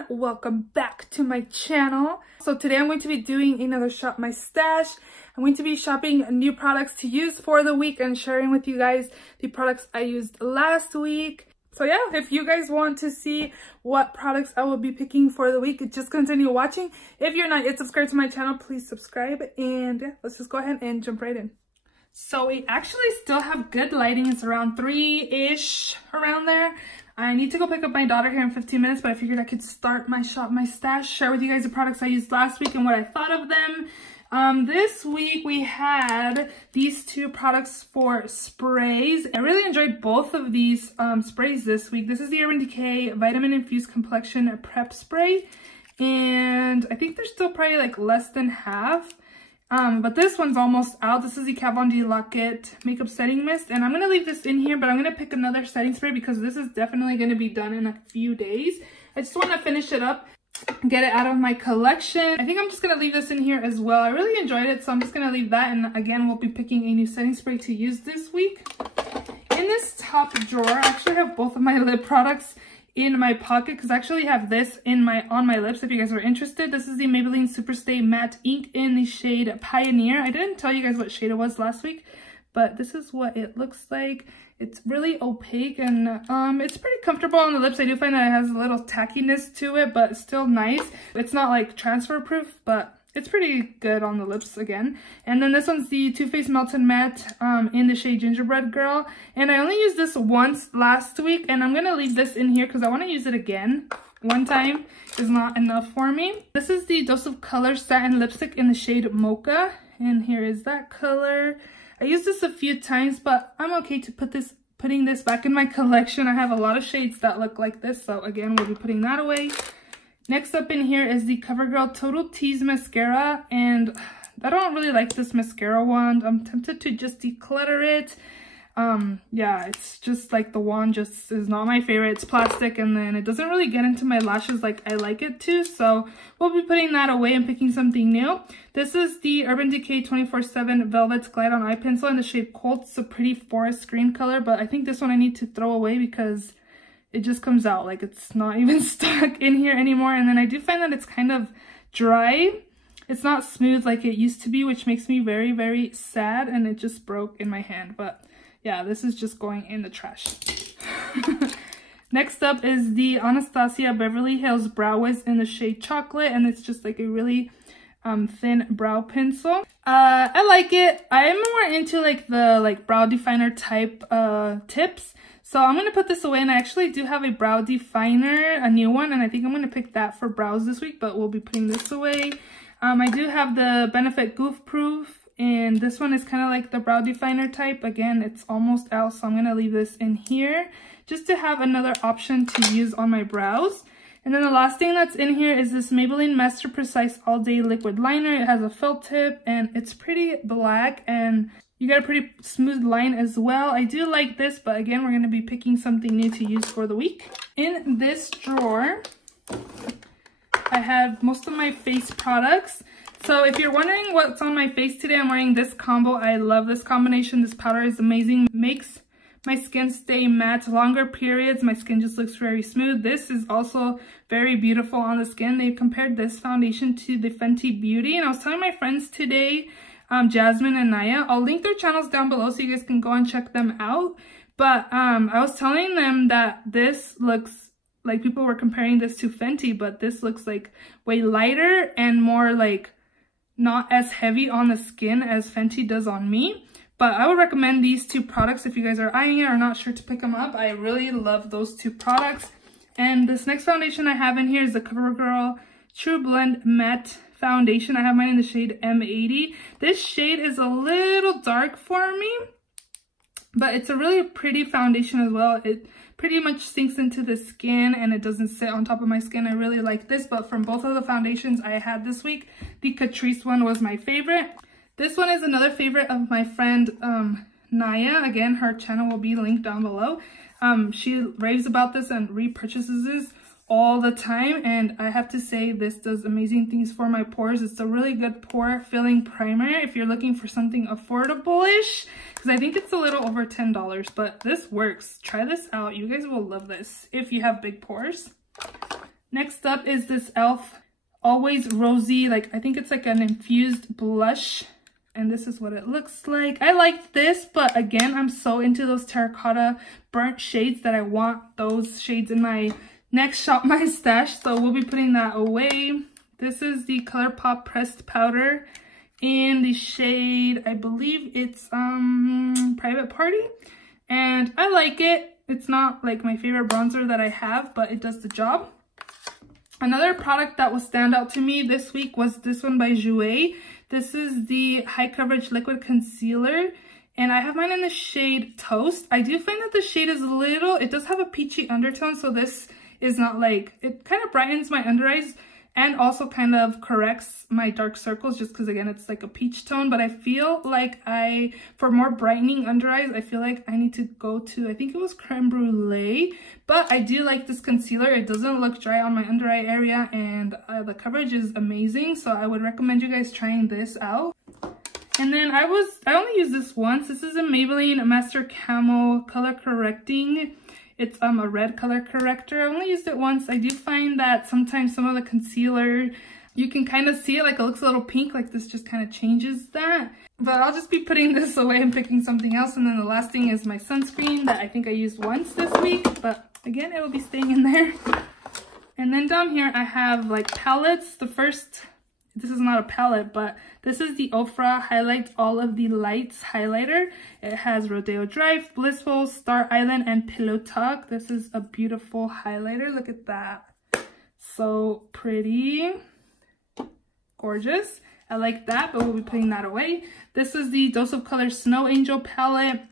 everyone, welcome back to my channel. So today I'm going to be doing another Shop My Stash. I'm going to be shopping new products to use for the week and sharing with you guys the products I used last week. So yeah, if you guys want to see what products I will be picking for the week, just continue watching. If you're not yet subscribed to my channel, please subscribe, and yeah, let's just go ahead and jump right in. So we actually still have good lighting. It's around 3-ish around there. I need to go pick up my daughter here in 15 minutes, but I figured I could start my Shop My Stash, share with you guys the products I used last week and what I thought of them. This week we had these two products for sprays. I really enjoyed both of these sprays this week. This is the Urban Decay Vitamin Infused Complexion Prep Spray, and I think there's still probably like less than half. But this one's almost out. This is the Kat Von D Lock-It Makeup Setting Mist, and I'm going to leave this in here, but I'm going to pick another setting spray because this is definitely going to be done in a few days. I just want to finish it up, get it out of my collection. I think I'm just going to leave this in here as well. I really enjoyed it, so I'm just going to leave that, and again, we'll be picking a new setting spray to use this week. In this top drawer, I actually have both of my lip products in my pocket because I actually have this on my lips if you guys are interested. This is the Maybelline Superstay Matte Ink in the shade Pioneer. I didn't tell you guys what shade it was last week, but this is what it looks like. It's really opaque, and it's pretty comfortable on the lips. I do find that it has a little tackiness to it, but it's still nice. It's not like transfer proof, but it's pretty good on the lips again. And then this one's the Too Faced Melted Matte in the shade Gingerbread Girl. And I only used this once last week, and I'm going to leave this in here because I want to use it again. One time is not enough for me. This is the Dose of Color Satin Lipstick in the shade Mocha. And here is that color. I used this a few times, but I'm okay to putting this back in my collection. I have a lot of shades that look like this, so again, we'll be putting that away. Next up in here is the CoverGirl Total Tease Mascara, and I don't really like this mascara wand. I'm tempted to just declutter it. Yeah, it's just like the wand just is not my favorite. It's plastic, and then it doesn't really get into my lashes like I like it to, so we'll be putting that away and picking something new. This is the Urban Decay 24/7 Velvet Glide On Eye Pencil in the shade Cold. It's a pretty forest green color, but I think this one I need to throw away because it just comes out like it's not even stuck in here anymore. And then I do find that it's kind of dry. It's not smooth like it used to be, which makes me very, very sad, and it just broke in my hand. But yeah, this is just going in the trash. Next up is the Anastasia Beverly Hills Brow Wiz in the shade Chocolate, and it's just like a really thin brow pencil. I like it. I'm more into like the brow definer type tips. So I'm going to put this away, and I actually do have a brow definer, a new one, and I think I'm going to pick that for brows this week, but we'll be putting this away. I do have the Benefit Goof Proof, and this one is kind of like the brow definer type. Again, it's almost out, so I'm going to leave this in here just to have another option to use on my brows. And then the last thing that's in here is this Maybelline Master Precise All Day Liquid Liner. It has a felt tip, and it's pretty black, and you got a pretty smooth line as well. I do like this, but again, we're going to be picking something new to use for the week. In this drawer, I have most of my face products. So if you're wondering what's on my face today, I'm wearing this combo. I love this combination. This powder is amazing. Makes my skin stay matte longer periods. My skin just looks very smooth. This is also very beautiful on the skin. They compared this foundation to the Fenty Beauty, and I was telling my friends today, Jasmine and Naya, I'll link their channels down below so you guys can go and check them out. But I was telling them that this looks like, people were comparing this to Fenty, but this looks like way lighter and more like not as heavy on the skin as Fenty does on me. But I would recommend these two products if you guys are eyeing it or not sure to pick them up. I really love those two products. And this next foundation I have in here is the CoverGirl True Blend Matte Foundation. I have mine in the shade M80. This shade is a little dark for me, but it's a really pretty foundation as well. It pretty much sinks into the skin, and it doesn't sit on top of my skin. I really like this, but from both of the foundations I had this week, the Catrice one was my favorite. This one is another favorite of my friend Naya. Again, her channel will be linked down below. She raves about this and repurchases this all the time, and I have to say this does amazing things for my pores. It's a really good pore filling primer if you're looking for something affordable-ish, because I think it's a little over $10, but this works. Try this out. You guys will love this if you have big pores. Next up is this e.l.f. Always Rosy, like I think it's like an infused blush. And this is what it looks like. I like this, but again, I'm so into those terracotta burnt shades that I want those shades in my next Shop My Stash. So we'll be putting that away. This is the ColourPop Pressed Powder in the shade, I believe it's Private Party. And I like it. It's not like my favorite bronzer that I have, but it does the job. Another product that will stand out to me this week was this one by Jouer. This is the High Coverage Liquid Concealer, and I have mine in the shade Toast. I do find that the shade is a little, it does have a peachy undertone, so this is not like, it kind of brightens my under eyes and also kind of corrects my dark circles just because, again, it's like a peach tone. But I feel like for more brightening under eyes, I feel like I need to go to, I think it was Creme Brulee. But I do like this concealer. It doesn't look dry on my under eye area, and the coverage is amazing. So I would recommend you guys trying this out. And then I only used this once. This is a Maybelline Master Camo Color Correcting. It's a red color corrector. I only used it once. I do find that sometimes some of the concealer, you can kind of see it, like it looks a little pink, like this just kind of changes that. But I'll just be putting this away and picking something else. And then the last thing is my sunscreen that I think I used once this week, but again, it will be staying in there. And then down here I have like palettes. The first, this is not a palette, but this is the Ofra Highlight All of the Lights highlighter. It has Rodeo Drive, Blissful, Star Island, and Pillow Talk. This is a beautiful highlighter. Look at that. So pretty. Gorgeous. I like that, but we'll be putting that away. This is the Dose of Color Snow Angel palette.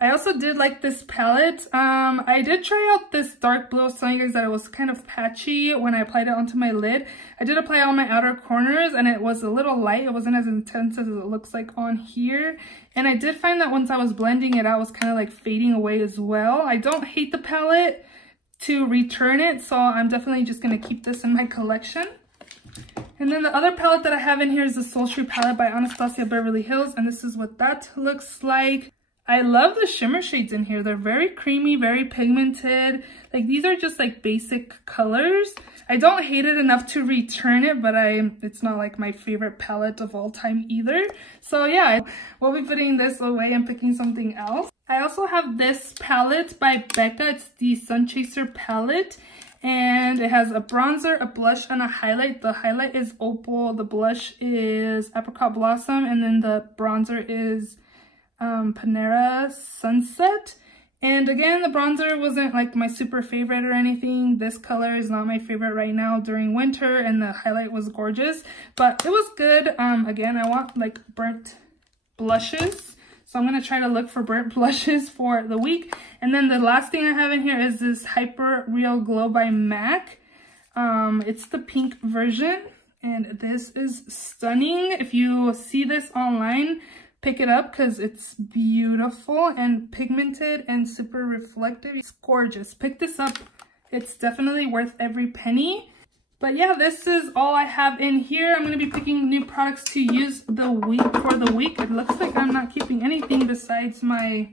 I also did like this palette. I did try out this dark blue. I was telling you guys that it was kind of patchy when I applied it onto my lid. I did apply it on my outer corners and it was a little light. It wasn't as intense as it looks like on here. And I did find that once I was blending it out, it was kind of like fading away as well. I don't hate the palette to return it, so I'm definitely just going to keep this in my collection. And then the other palette that I have in here is the Sultry palette by Anastasia Beverly Hills, and this is what that looks like. I love the shimmer shades in here. They're very creamy, very pigmented. Like, these are just like basic colors. I don't hate it enough to return it, but it's not like my favorite palette of all time either. So yeah, we'll be putting this away and picking something else. I also have this palette by Becca. It's the Sun Chaser palette. And it has a bronzer, a blush, and a highlight. The highlight is Opal, the blush is Apricot Blossom, and then the bronzer is Panera Sunset. And again, the bronzer wasn't like my super favorite or anything. This color is not my favorite right now during winter, and the highlight was gorgeous, but it was good. Again, I want like burnt blushes, so I'm going to try to look for burnt blushes for the week. And then the last thing I have in here is this Hyper Real Glow by MAC. It's the pink version, and this is stunning. If you see this online, pick it up because it's beautiful and pigmented and super reflective. It's gorgeous. Pick this up. It's definitely worth every penny. But yeah, this is all I have in here. I'm going to be picking new products to use for the week. It looks like I'm not keeping anything besides my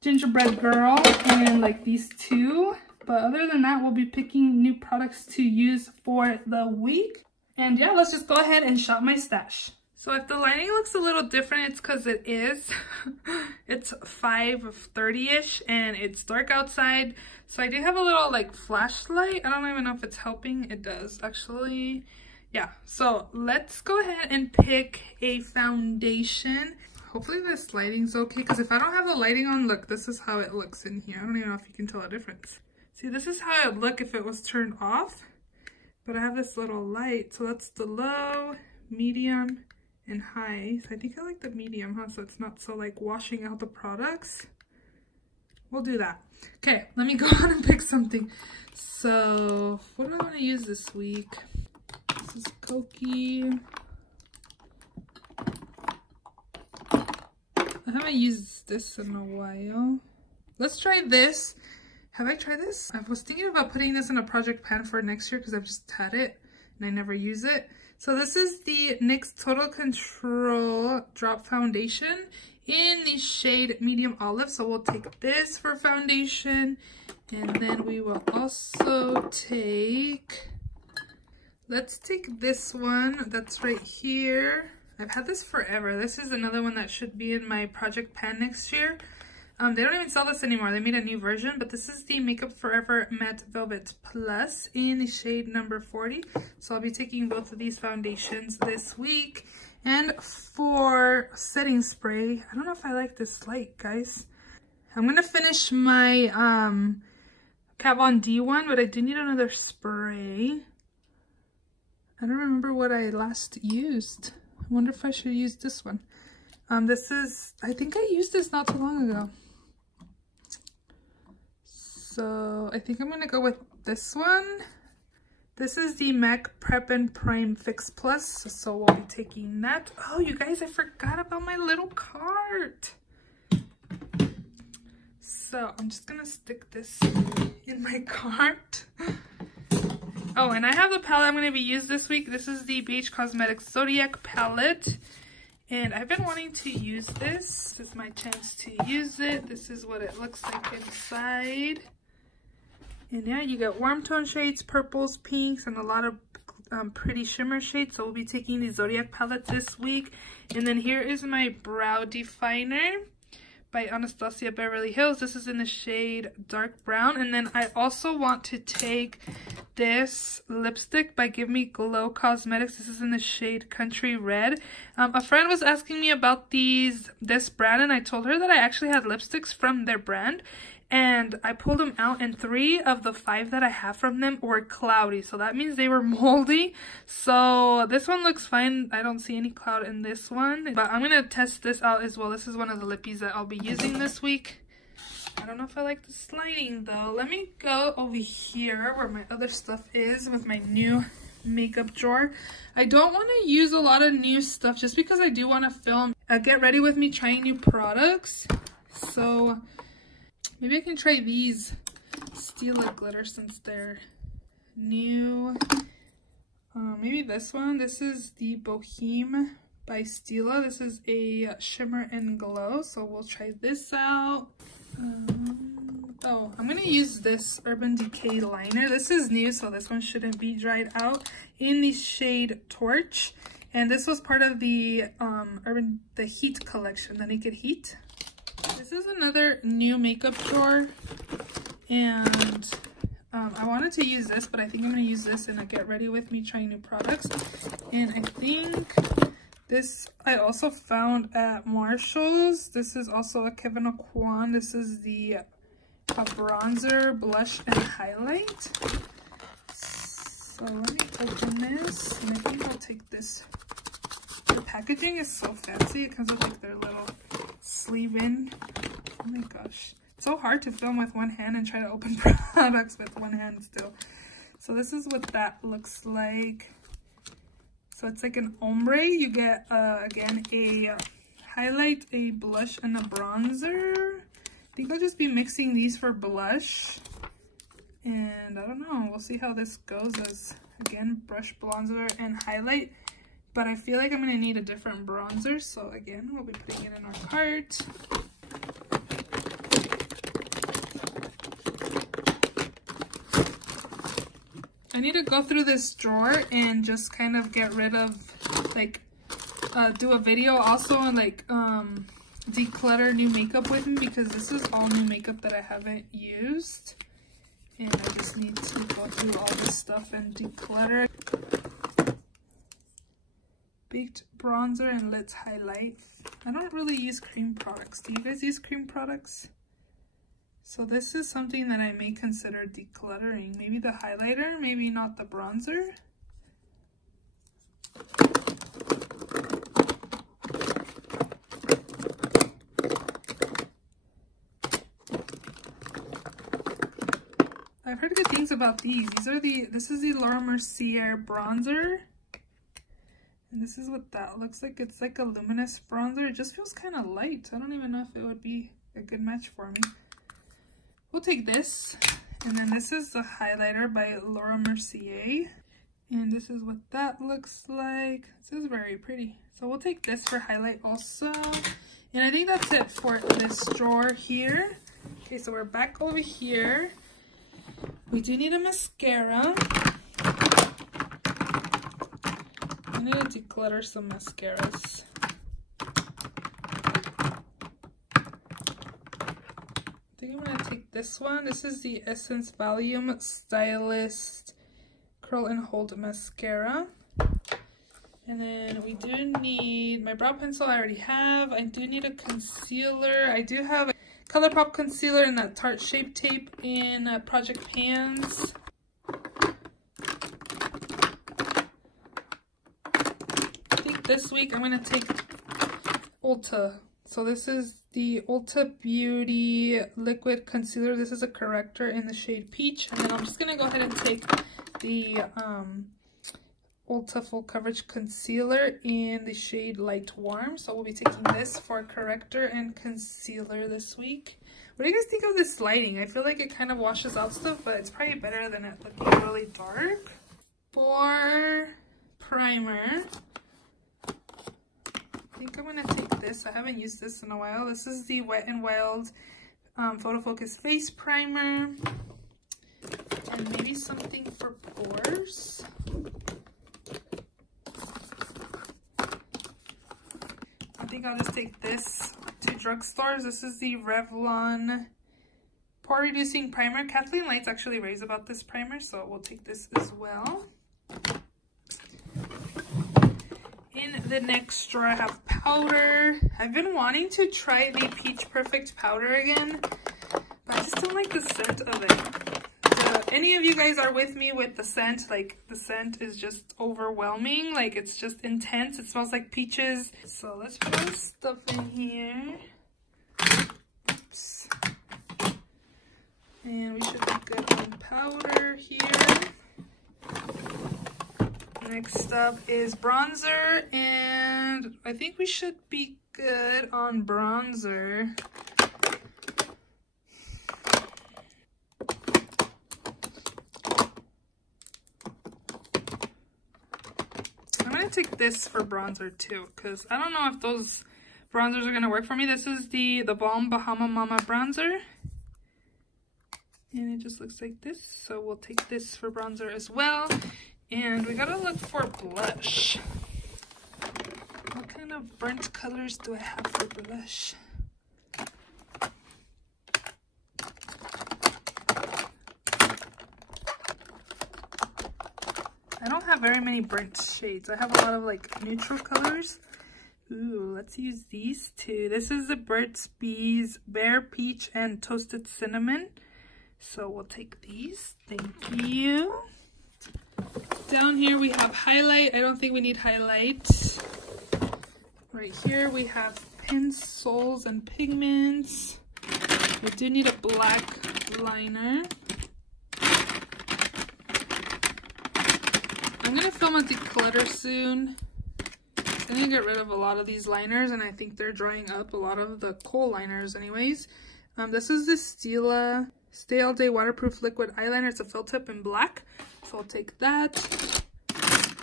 gingerbread girl and like these two. But other than that, we'll be picking new products to use for the week. And yeah, let's just go ahead and shop my stash. So if the lighting looks a little different, it's because it is. It's 5:30ish and it's dark outside. So I do have a little like flashlight. I don't even know if it's helping. It does actually. Yeah, so let's go ahead and pick a foundation. Hopefully this lighting's okay, because if I don't have the lighting on, look, this is how it looks in here. I don't even know if you can tell a difference. See, this is how it would look if it was turned off. But I have this little light, so that's the low, medium, and high. So I think I like the medium, huh? So it's not so like washing out the products. We'll do that. Okay, let me go on and pick something. So what do I want to use this week? This is Koki. I haven't used this in a while. Let's try this. Have I tried this? I was thinking about putting this in a project pan for next year because I've just had it and I never use it. So this is the NYX Total Control Drop Foundation in the shade Medium Olive. So we'll take this for foundation. And then we will also take, let's take this one that's right here. I've had this forever. This is another one that should be in my project pan next year. They don't even sell this anymore. They made a new version, but this is the Makeup Forever Matte Velvet Plus in the shade number 40. So I'll be taking both of these foundations this week. And for setting spray, I don't know if I like this light, guys. I'm going to finish my Kat Von D one, but I do need another spray. I don't remember what I last used. I wonder if I should use this one. This is, I think I used this not too long ago. So I think I'm going to go with this one. This is the MAC Prep and Prime Fix Plus. So we'll be taking that. Oh, you guys, I forgot about my little cart. So I'm just going to stick this in my cart. Oh, and I have the palette I'm going to be using this week. This is the BH Cosmetics Zodiac palette. And I've been wanting to use this. This is my chance to use it. This is what it looks like inside. And yeah, you get warm tone shades, purples, pinks, and a lot of pretty shimmer shades. So we'll be taking the Zodiac palette this week. And then here is my brow definer by Anastasia Beverly Hills. This is in the shade dark brown. And then I also want to take this lipstick by Give Me Glow Cosmetics. This is in the shade Country Red. A friend was asking me about this brand, and I told her that I actually had lipsticks from their brand, and I pulled them out, and 3 of the 5 that I have from them were cloudy, so that means they were moldy. So this one looks fine. I don't see any cloud in this one, but I'm gonna test this out as well. This is one of the lippies that I'll be using this week. I don't know if I like the sliding though. Let me go over here where my other stuff is with my new makeup drawer. I don't want to use a lot of new stuff just because I do want to film get ready with me trying new products. So maybe I can try these Stila glitter since they're new. Maybe this one. This is the Boheme by Stila. This is a shimmer and glow, so we'll try this out. Oh, I'm gonna use this Urban Decay liner. This is new, so this one shouldn't be dried out, in the shade Torch. And this was part of the the Heat collection, the Naked Heat. This is another new makeup drawer, and I wanted to use this, but I think I'm gonna use this in a Get Ready With Me trying new products. And I think this I also found at Marshall's. This is also a Kevyn Aucoin. This is the bronzer, blush, and highlight. So let me open this, and I think I'll take this. The packaging is so fancy. It comes with like their little sleeve in. Oh my gosh. It's so hard to film with one hand and try to open products with one hand still. So this is what that looks like. So it's like an ombre. You get, again, a highlight, a blush, and a bronzer. I think I'll just be mixing these for blush. And I don't know. We'll see how this goes as, again, brush, bronzer, and highlight. But I feel like I'm going to need a different bronzer. So again, we'll be putting it in our cart. I need to go through this drawer and just kind of get rid of, like, do a video also on, like, declutter new makeup with me, because this is all new makeup that I haven't used. And I just need to go through all this stuff and declutter. Baked bronzer and Lids highlight. I don't really use cream products. Do you guys use cream products? So this is something that I may consider decluttering. Maybe the highlighter, maybe not the bronzer. I've heard good things about these. This is the Laura Mercier bronzer. And this is what that looks like. It's like a luminous bronzer. It just feels kind of light. I don't even know if it would be a good match for me. We'll take this, and then this is the highlighter by Laura Mercier, and this is what that looks like. This is very pretty. So we'll take this for highlight also, and I think that's it for this drawer here. Okay, so we're back over here. We do need a mascara. I need to declutter some mascaras. I think I'm going to take this one. This is the Essence Volume Stylist Curl and Hold Mascara. And then we do need my brow pencil. I already have. I do need a concealer. I do have a ColourPop concealer in that Tarte Shape Tape in Project Pans. I think this week I'm going to take Ulta. So this is the Ulta Beauty Liquid Concealer. This is a corrector in the shade Peach. And then I'm just going to go ahead and take the Ulta Full Coverage Concealer in the shade Light Warm. So we'll be taking this for corrector and concealer this week. What do you guys think of this lighting? I feel like it kind of washes out stuff, but it's probably better than it looking really dark. For primer, I think I'm going to take this. I haven't used this in a while. This is the Wet n Wild Photo Focus Face Primer. And maybe something for pores. I think I'll just take this to drugstores. This is the Revlon Pore Reducing Primer. Kathleen Lights actually raves about this primer, so we'll take this as well. In the next drawer, I have powder. I've been wanting to try the Peach Perfect powder again, but I just don't like the scent of it. Any of you guys are with me with the scent? Like, the scent is just overwhelming. Like, it's just intense. It smells like peaches. So let's put stuff in here. Oops. And we should be good on powder here. Next up is bronzer, and I think we should be good on bronzer. I'm going to take this for bronzer too, because I don't know if those bronzers are going to work for me. This is the Balm Bahama Mama bronzer. And it just looks like this, so we'll take this for bronzer as well. And we gotta look for blush. What kind of burnt colors do I have for blush? I don't have very many burnt shades. I have a lot of like neutral colors. Ooh, let's use these two. This is the Burt's Bees Bare Peach and Toasted Cinnamon. So we'll take these. Thank you. Down here we have highlight. I don't think we need highlight. Right here we have pencils and pigments. We do need a black liner. I'm going to film a declutter soon. I'm going to get rid of a lot of these liners, and I think they're drying up, a lot of the kohl liners anyways. This is the Stila Stay All Day Waterproof Liquid Eyeliner. It's a felt tip in black. So I'll take that.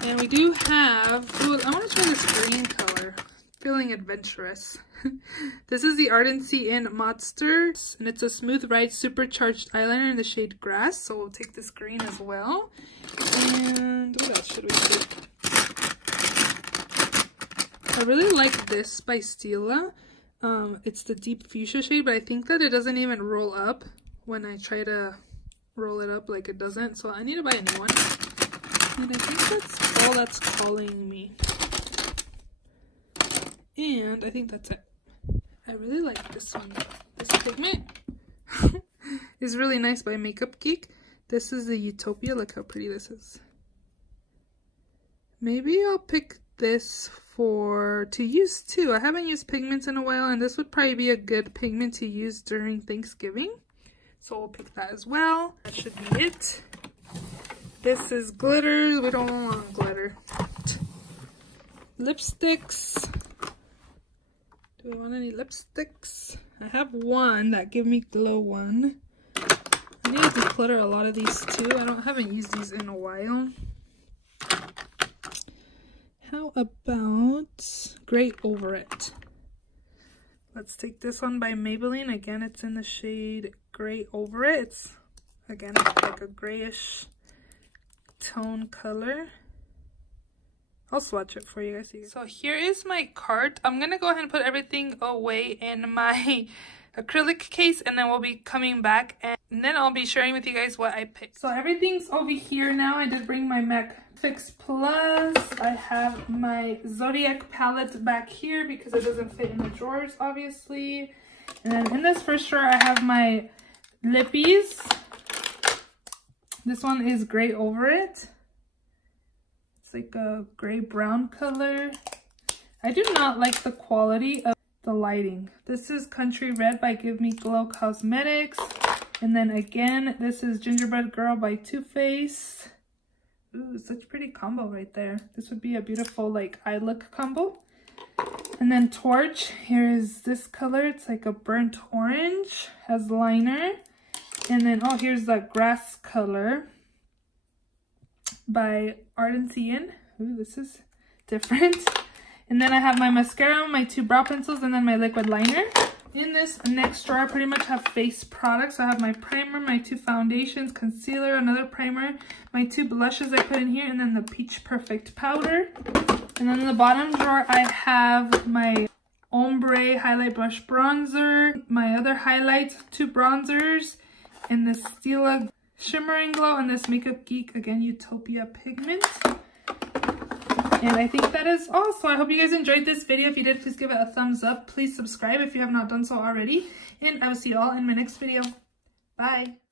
And we do have, ooh, I want to try this green color. Feeling adventurous. This is the Ardency in Monster, and it's a Smooth Ride Supercharged Eyeliner in the shade Grass. So we'll take this green as well. And what else should we take? I really like this by Stila. It's the Deep Fuchsia shade, but I think that it doesn't even roll up when I try to roll it up, like it doesn't. So I need to buy a new one. And I think that's all that's calling me. And I think that's it. I really like this one. This pigment is really nice by Makeup Geek. This is the Utopia. Look how pretty this is. Maybe I'll pick this to use too. I haven't used pigments in a while, and this would probably be a good pigment to use during Thanksgiving. So we'll pick that as well. That should be it. This is glitters. We don't want glitter. Lipsticks. Do we want any lipsticks? I have one that give me glow one. I need to declutter a lot of these too. I haven't used these in a while. How about Great Over It? Let's take this one by Maybelline. Again, it's in the shade Gray Over It. It's Again, it's like a grayish tone color. I'll swatch it for you guys. So here is my cart. I'm gonna go ahead and put everything away in my acrylic case, and then we'll be coming back and then I'll be sharing with you guys what I picked. So everything's over here now. I did bring my MAC Fix Plus. I have my Zodiac palette back here because it doesn't fit in the drawers, obviously. And then in this first drawer, I have my lippies. This one is gray over it. It's like a gray brown color. I do not like the quality of the lighting. This is Country Red by Give Me Glow Cosmetics. And then again, this is Gingerbread Girl by Too Faced. Ooh, such a pretty combo right there. This would be a beautiful like eye look combo. And then Torch, here is this color. It's like a burnt orange, has liner. And then, oh, here's the grass color by Ardent Ian. Ooh, this is different. And then I have my mascara, my 2 brow pencils, and then my liquid liner. In this next drawer, I pretty much have face products. So I have my primer, my 2 foundations, concealer, another primer, my 2 blushes I put in here, and then the Peach Perfect powder. And then in the bottom drawer, I have my ombre highlight brush bronzer, my other highlights, 2 bronzers, and this Stila Shimmering Glow, and this Makeup Geek, again, Utopia pigment. And I think that is all. So I hope you guys enjoyed this video. If you did, please give it a thumbs up. Please subscribe if you have not done so already. And I will see you all in my next video. Bye.